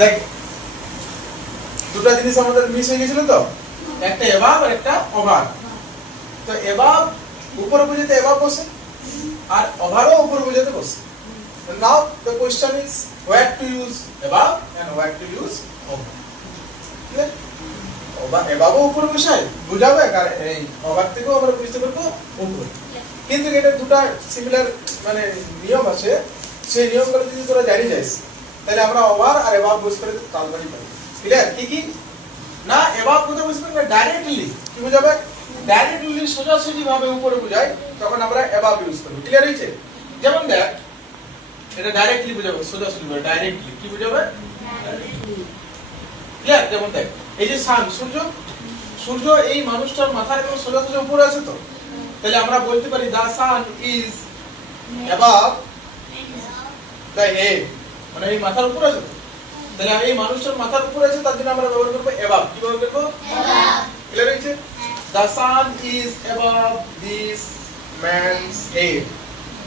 দেখ দুটো জিনিস আমাদের মিস হয়ে গেছিল তো, একটা এভাব আর একটা ওভার। তো এভাব উপরে বুঝাতে এভাব বসে, আর ওভারও উপরে বুঝাতে বসে। Now the question is where to use above and where to use over. Clear? Over এভাবও উপরে বসায় বুঝাবে, আর এই ওভার থেকেও আমরা বুঝতে পারবো উপরে। কিন্তু এটা দুটো সিমিলার মানে নিয়ম আছে, সেই নিয়মগুলো যদি তোরা জানি যাস তাহলে আমরা ওভার আর এভাব বুঝতে পারি তাড়াতাড়ি পারি। ক্লিয়ার? কি কি না এভাব কোথায় বুঝতে পারি না, ডাইরেক্টলি কি বুঝাবে, ডাইরেক্টলি সোজাসুজি ভাবে উপরে বুঝাই তখন আমরা এভাব ইউজ করব। ক্লিয়ার হইছে? যেমন দেখ এটা ডাইরেক্টলি বুঝাবে, সোজাসুজি ভাবে ডাইরেক্টলি কি বুঝাবে, ক্লিয়ার? যেমন দেখ এই যে সান সূর্য, সূর্য এই মানুষটার মাথার একদম সোজাসুজি উপরে আছে, তো তাহলে আমরা বলতে পারি the sun is above the head, মানে এই মাথার উপরে আছে। তাহলে এই মানুষটার মাথার উপরে আছে, তার জন্য আমরা ব্যবহার করব অ্যাবাভ। কি ব্যবহার করব? অ্যাবাভ। ক্লিয়ার হইছে? The sun is above this man's head,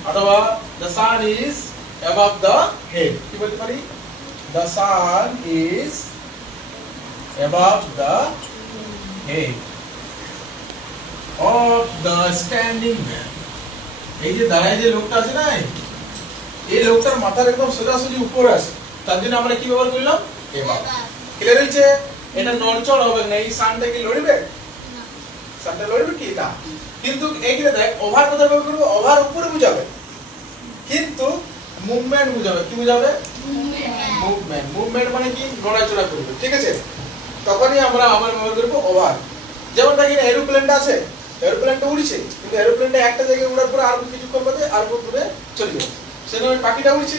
অথবা the sun is above the head. কি বলতে পারি? The sun is above the head of the standing man. এই যে দাঁড়ায় যে লোকটা আছে না, এই লোকটার মাথার একদম সোজাসুজি উপরে আছে, তার জন্য আমরা কি ব্যবহার করলাম? এভাব। ক্লিয়ার হইছে? এটা নড়চড় হবে না, এই সানটা কি লড়বে? সানটা লড়বে কি না। কিন্তু এইখানে দেখ ওভার কথা ব্যবহার করব, ওভার উপরে বুঝাবে, কিন্তু মুভমেন্ট বুঝাবে। কি বুঝাবে? মুভমেন্ট। মুভমেন্ট মানে কি? নড়াচড়া করবে। ঠিক আছে? তখনই আমরা আবার ব্যবহার করব ওভার। যেমন দেখেন এরোপ্লেনটা আছে, এরোপ্লেনটা উড়ছে, কিন্তু এরোপ্লেনটা একটা জায়গায় ওড়ার পরে আর কিছুক্ষণ বাদে আর কোন দূরে চলে যাবে। সেজন্য পাখিটা উড়ছে,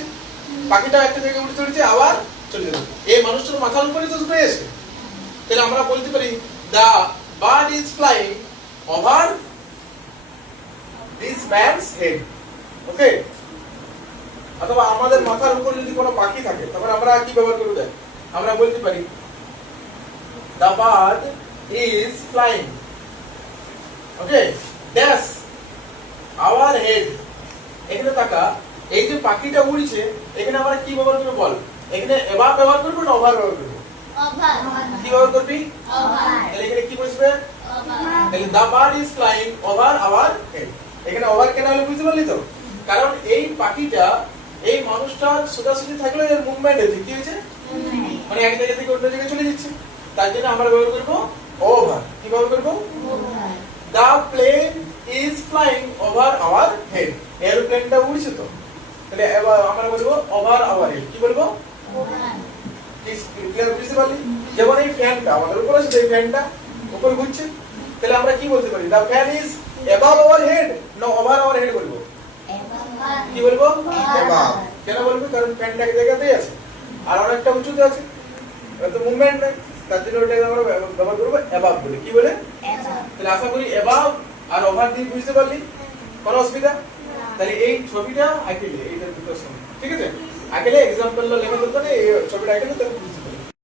পাখিটা একটা জায়গায় উড়তে উড়তে আবার চলে যাবে। এই মানুষটার মাথার উপরে তো উঠে এসে, তাহলে আমরা বলতে পারি the bird is flying over this man's head. Okay? অথবা আমাদের মাথার উপরে যদি কোনো পাখি থাকে তখন আমরা কি ব্যবহার করব? আমরা বলতে পারি the bird is flying, okay, dash our head. এখানে তাকা, এই যে পাখিটা উড়ছে এখানে আমরা কি ব্যবহার করব বল? এখানে এভাব ব্যবহার করব না ওভার ব্যবহার করব? ওভার। কি ব্যবহার করবি? ওভার। তাহলে এখানে কি বসবে? ওভার। তাহলে the bird is flying over our head। এখানে ওভার কেন হলো বুঝতে পারলি তো? কারণ এই পাখিটা এই মানুষটার সোজাসুজি থাকলে এর মুভমেন্ট হচ্ছে, কি হয়েছে? মানে এক জায়গা থেকে অন্য জায়গায় চলে যাচ্ছে, তার জন্য আমরা ব্যবহার করব ওভার। কি ব্যবহার করব? Over. The plane is flying over our head। এরোপ্লেনটা উড়ছে তো, তাহলে আমরা বলবো ওভার our head। কি বলবো? ওভার। ক্লিয়ার বুঝতে পারলি? যেমন এই ফ্যানটা আমাদের উপরে আছে, এই ফ্যানটা উপরে ঘুরছে, তাহলে আমরা কি বলতে পারি? The fan is above our head না over our head বলবো? above। কি বলবো? above। কেন বলবো? কারণ ফ্যানটা এক জায়গাতেই আছে আর অনেকটা উঁচুতে আছে, এটা তো মুভমেন্ট নাই, তার জন্য ওটাকে আমরা ব্যবহার করব অ্যাবাভ বলে। কি বলে? অ্যাবাভ। তাহলে আশা করি অ্যাবাভ আর ওভার দিয়ে বুঝতে পারলি, কোনো অসুবিধা? তাহলে এই ছবিটা আঁকলে এইটা দুটো সময়, ঠিক আছে? আঁকলে এক্সাম্পলটা লেখা দরকার, এই ছবিটা আঁকলে তাহলে